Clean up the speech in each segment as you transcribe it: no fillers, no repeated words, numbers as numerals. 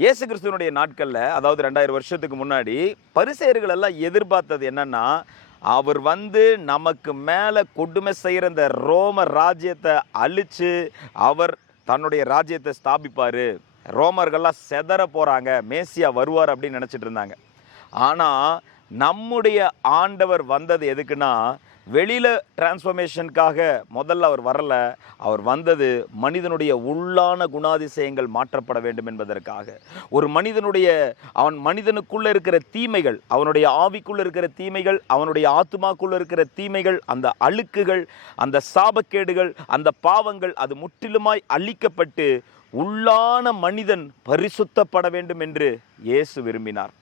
இயேசு கிறிஸ்துவனுடைய நாட்களில், அதாவது 2000 வருஷத்துக்கு முன்னாடி பரிசேயர்கள் எல்லாம் எதிர்பார்த்தது என்னன்னா, அவர் வந்து நமக்கு மேலே கொடுமை செய்கிற இந்த ரோம ராஜ்யத்தை அழித்து அவர் தன்னுடைய ராஜ்யத்தை ஸ்தாபிப்பார், ரோமர்கள்லாம் செதற போகிறாங்க, மேசியா வருவார் அப்படின்னு நினச்சிட்டு இருந்தாங்க. ஆனால் நம்முடைய ஆண்டவர் வந்தது எதுக்குன்னா, வெளியில் டிரான்ஸ்ஃபர்மேஷனுக்காக முதல்ல அவர் வரல. அவர் வந்தது மனிதனுடைய உள்ளான குணாதிசயங்கள் மாற்றப்பட வேண்டும் என்பதற்காக. ஒரு அவன் மனிதனுக்குள்ளே இருக்கிற தீமைகள், அவனுடைய ஆவிக்குள்ளே இருக்கிற தீமைகள், அவனுடைய ஆத்துமாக்குள்ளே இருக்கிற தீமைகள், அந்த அழுக்குகள், அந்த சாபக்கேடுகள், அந்த பாவங்கள், அது முற்றிலுமாய் அழிக்கப்பட்டு உள்ளான மனிதன் பரிசுத்தப்பட வேண்டும் என்று இயேசு விரும்பினார்.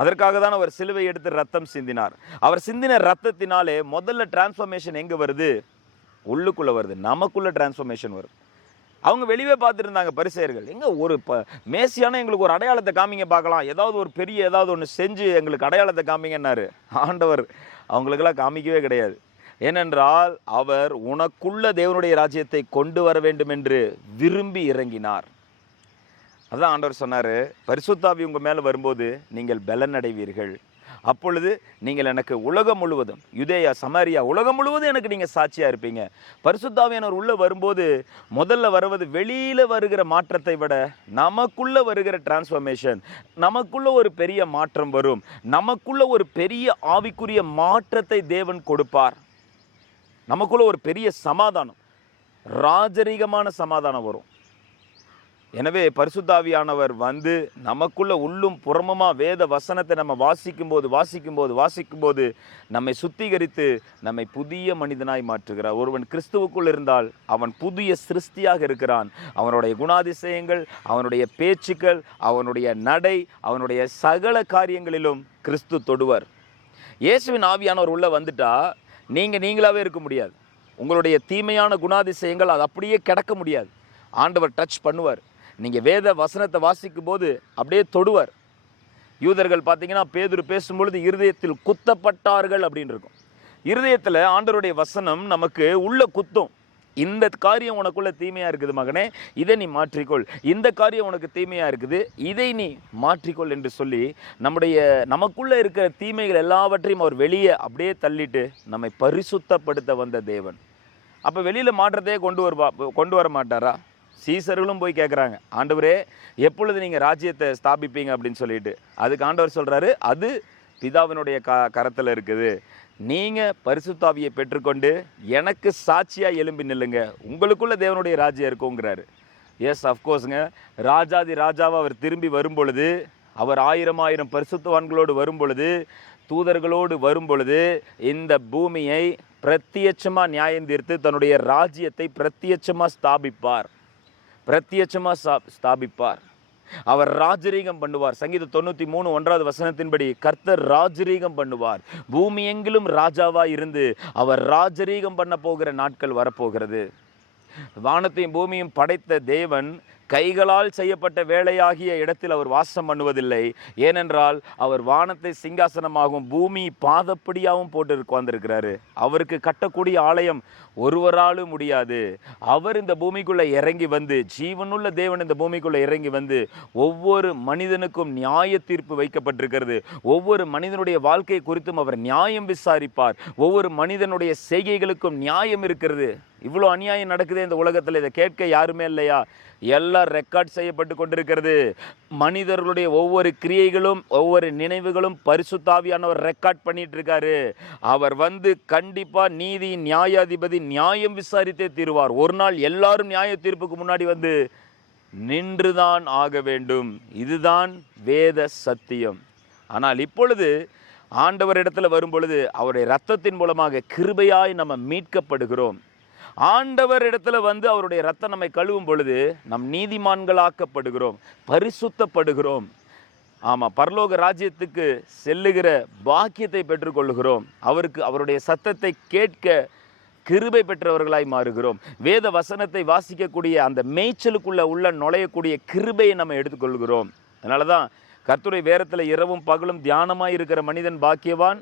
அதற்காக தான் அவர் சிலுவை எடுத்து ரத்தம் சிந்தினார். அவர் சிந்தின ரத்தத்தினாலே முதல்ல டிரான்ஸ்ஃபர்மேஷன் எங்கே வருது? உள்ளுக்குள்ளே வருது, நமக்குள்ளே டிரான்ஸ்ஃபர்மேஷன் வருது. அவங்க வெளியே பார்த்துருந்தாங்க பரிசேயர்கள், எங்கே ஒரு மேசியான எங்களுக்கு ஒரு அடையாளத்தை காமிங்க பார்க்கலாம், ஏதாவது ஒரு பெரிய ஏதாவது ஒன்று செஞ்சு எங்களுக்கு அடையாளத்தை காமிங்கன்னாரு. ஆண்டவர் அவங்களுக்கெல்லாம் காமிக்கவே கிடையாது. ஏனென்றால் அவர் உனக்குள்ள தேவனுடைய ராஜ்யத்தை கொண்டு வர வேண்டும் என்று விரும்பி இறங்கினார். அதான் ஆண்டவர் சொன்னார், பரிசுத்தாவி உங்கள் மேலே வரும்போது நீங்கள் பலன் அடைவீர்கள், அப்பொழுது நீங்கள் எனக்கு உலகம் முழுவதும், யூதேயா சமாரியா உலகம் முழுவதும் எனக்கு நீங்கள் சாட்சியாக இருப்பீங்க. பரிசுத்தாவியானவர் உள்ளே வரும்போது முதல்ல வருவது வெளியில் வருகிற மாற்றத்தை விட நமக்குள்ளே வருகிற டிரான்ஸ்ஃபர்மேஷன், நமக்குள்ள ஒரு பெரிய மாற்றம் வரும், நமக்குள்ள ஒரு பெரிய ஆவிக்குரிய மாற்றத்தை தேவன் கொடுப்பார். நமக்குள்ள ஒரு பெரிய சமாதானம், ராஜரீகமான சமாதானம் வரும். எனவே பரிசுத்தாவியானவர் வந்து நமக்குள்ள உள்ளும் புறமுமா வேத வசனத்தை நம்ம வாசிக்கும்போது நம்மை சுத்திகரித்து நம்மை புதிய மனிதனாய் மாற்றுகிறார். ஒருவன் கிறிஸ்துவுக்குள் இருந்தால் அவன் புதிய சிருஷ்டியாக இருக்கிறான். அவனுடைய குணாதிசயங்கள், அவனுடைய பேச்சுக்கள், அவனுடைய நடை, அவனுடைய சகல காரியங்களிலும் கிறிஸ்து தொடுவர். இயேசுவின் ஆவியானவர் உள்ள வந்துட்டா நீங்களாவே இருக்க முடியாது. உங்களுடைய தீமையான குணாதிசயங்கள் அது அப்படியே கிடக்க முடியாது. ஆண்டவர் டச் பண்ணுவார். நீங்கள் வேத வசனத்தை வாசிக்கும் போது அப்படியே தொடுவார். யூதர்கள் பார்த்தீங்கன்னா பேதுரு பேசும்பொழுது இருதயத்தில் குத்தப்பட்டார்கள் அப்படின்னு இருக்கும். இருதயத்தில் ஆண்டவருடைய வசனம் நமக்கு உள்ள குத்தும். இந்த காரியம் உனக்குள்ள தீமையாக இருக்குது மகனே, இதை நீ மாற்றிக்கொள், இந்த காரியம் உனக்கு தீமையாக இருக்குது, இதை நீ மாற்றிக்கொள் என்று சொல்லி நமக்குள்ளே இருக்கிற தீமைகள் எல்லாவற்றையும் அவர் வெளியே அப்படியே தள்ளிட்டு நம்மை பரிசுத்தப்படுத்த வந்த தேவன். அப்போ வெளியில் மாற்றத்தையே கொண்டு வர மாட்டாரா? சீசர்களும் போய் கேட்குறாங்க, ஆண்டவரே எப்பொழுது நீங்கள் ராஜ்யத்தை ஸ்தாபிப்பீங்க அப்படின்னு சொல்லிட்டு. அதுக்கு ஆண்டவர் சொல்கிறாரு, அது பிதாவினுடைய கரத்தில் இருக்குது. நீங்கள் பரிசுத்தாவியை பெற்றுக்கொண்டு எனக்கு சாட்சியாக எழும்பி நில்லுங்க, உங்களுக்குள்ள தேவனுடைய ராஜ்யம் இருக்குங்கிறாரு. எஸ், அஃப்கோர்ஸுங்க, ராஜாதி ராஜாவை அவர் திரும்பி வரும் பொழுது, அவர் 1000 பரிசுத்தவான்களோடு வரும் பொழுது, தூதர்களோடு வரும் பொழுது, இந்த பூமியை பிரத்யட்சமாக நியாயம் தீர்த்து தன்னுடைய ராஜ்யத்தை பிரத்யட்சமாக ஸ்தாபிப்பார். அவர் ராஜரீகம் பண்ணுவார். சங்கீதம் 93 1வது வசனத்தின்படி கர்த்தர் ராஜரீகம் பண்ணுவார். பூமி எங்கிலும் ராஜாவாக இருந்து அவர் ராஜரீகம் பண்ண போகிற நாட்கள் வரப்போகிறது. வானத்தையும் பூமியும் படைத்த தேவன் கைகளால் செய்யப்பட்ட வேலையாகிய இடத்தில் அவர் வாசம் பண்ணுவதில்லை. ஏனென்றால் அவர் வானத்தை சிங்காசனமாகவும் பூமி பாதப்படியாகவும் போட்டு உட்கார்ந்திருக்கிறாரு. அவருக்கு கட்டக்கூடிய ஆலயம் ஒருவராலும் முடியாது. அவர் இந்த பூமிக்குள்ளே இறங்கி வந்து, ஜீவனுள்ள தேவன் இந்த பூமிக்குள்ளே இறங்கி வந்து, ஒவ்வொரு மனிதனுக்கும் நியாய தீர்ப்பு வைக்கப்பட்டிருக்கிறது. ஒவ்வொரு மனிதனுடைய வாழ்க்கை குறித்தும் அவர் நியாயம் விசாரிப்பார். ஒவ்வொரு மனிதனுடைய செய்கைகளுக்கும் நியாயம் இருக்கிறது. இவ்வளோ அநியாயம் நடக்குது இந்த உலகத்தில், இதை கேட்க யாருமே இல்லையா? எல்லாம் ரெக்கார்ட் செய்யப்பட்டு கொண்டிருக்கிறது. மனிதர்களுடைய ஒவ்வொரு கிரியைகளும் ஒவ்வொரு நினைவுகளும் பரிசுத்தாவியானவர் ரெக்கார்ட் பண்ணிட்டு இருக்காரு. அவர் வந்து கண்டிப்பா நீதி நியாயாதிபதி நியாயம் விசாரித்தே தீருவார். ஒரு நாள் எல்லாரும் நியாய தீர்ப்புக்கு முன்னாடி வந்து நின்றுதான் ஆக வேண்டும். இதுதான் வேத சத்தியம். ஆனால் இப்பொழுது ஆண்டவரிடத்தில் வரும் பொழுது அவருடைய இரத்தத்தின் மூலமாக கிருபையாய் நம்ம மீட்கப்படுகிறோம். ஆண்டவர் இடத்துல வந்து அவருடைய இரத்தம் நம்மை கழுவும் பொழுது நம் நீதிமான்களாக்கப்படுகிறோம், பரிசுத்தப்படுகிறோம். ஆமாம், பரலோக ராஜ்யத்துக்கு செல்லுகிற பாக்கியத்தை பெற்றுக்கொள்கிறோம். அவருடைய சத்தத்தை கேட்க கிருபை பெற்றவர்களாய் மாறுகிறோம். வேத வசனத்தை வாசிக்கக்கூடிய அந்த மேய்ச்சலுக்குள்ள நுழையக்கூடிய கிருபையை நம்ம எடுத்துக்கொள்கிறோம். அதனால தான் கர்த்தருடைய வேதத்தில் இரவும் பகலும் தியானமாய் இருக்கிற மனிதன் பாக்கியவான்.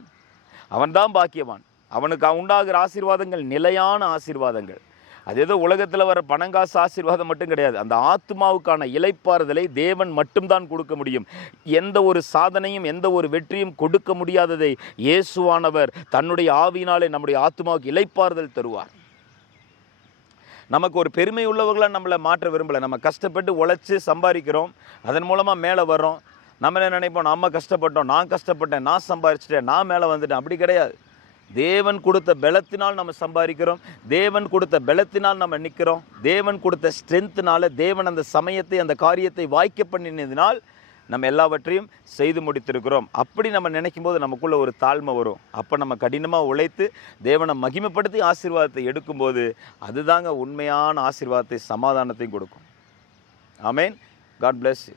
அவன்தான் பாக்கியவான். அவனுக்கு உண்டாகிற ஆசீர்வாதங்கள் நிலையான ஆசீர்வாதங்கள். அது ஏதோ உலகத்தில் வர பணங்காசு ஆசீர்வாதம் மட்டும் கிடையாது. அந்த ஆத்மாவுக்கான இளைப்பாறுதலை தேவன் மட்டும்தான் கொடுக்க முடியும். எந்த ஒரு சாதனையும் எந்த ஒரு வெற்றியும் கொடுக்க முடியாததை இயேசுவானவர் தன்னுடைய ஆவியினாலே நம்முடைய ஆத்மாவுக்கு இளைப்பாறுதல் தருவார். நமக்கு ஒரு பெருமை உள்ளவர்களாக நம்மளை மாற்ற விரும்பலை. நம்ம கஷ்டப்பட்டு உழைச்சி சம்பாதிக்கிறோம், அதன் மூலமாக மேலே வர்றோம். நம்ம என்ன நினைப்போம், நம்ம கஷ்டப்பட்டோம், நான் கஷ்டப்பட்டேன், நான் சம்பாதிச்சிட்டேன், நான் மேலே வந்துட்டேன். அப்படி கிடையாது. தேவன் கொடுத்த பலத்தினால் நம்ம சம்பாதிக்கிறோம், தேவன் கொடுத்த பலத்தினால் நம்ம நிற்கிறோம், தேவன் கொடுத்த ஸ்ட்ரென்த்தினால, தேவன் அந்த சமயத்தை அந்த காரியத்தை வாய்க்க பண்ணினதினால் நம்ம எல்லாவற்றையும் செய்து முடித்திருக்கிறோம். அப்படி நம்ம நினைக்கும் போது நமக்குள்ள ஒரு தாழ்மை வரும். அப்போ நம்ம கடினமாக உழைத்து தேவனை மகிமைப்படுத்தி ஆசீர்வாதத்தை எடுக்கும்போது அதுதாங்க உண்மையான ஆசீர்வாதத்தை சமாதானத்தையும் கொடுக்கும். ஆமேன். God bless you.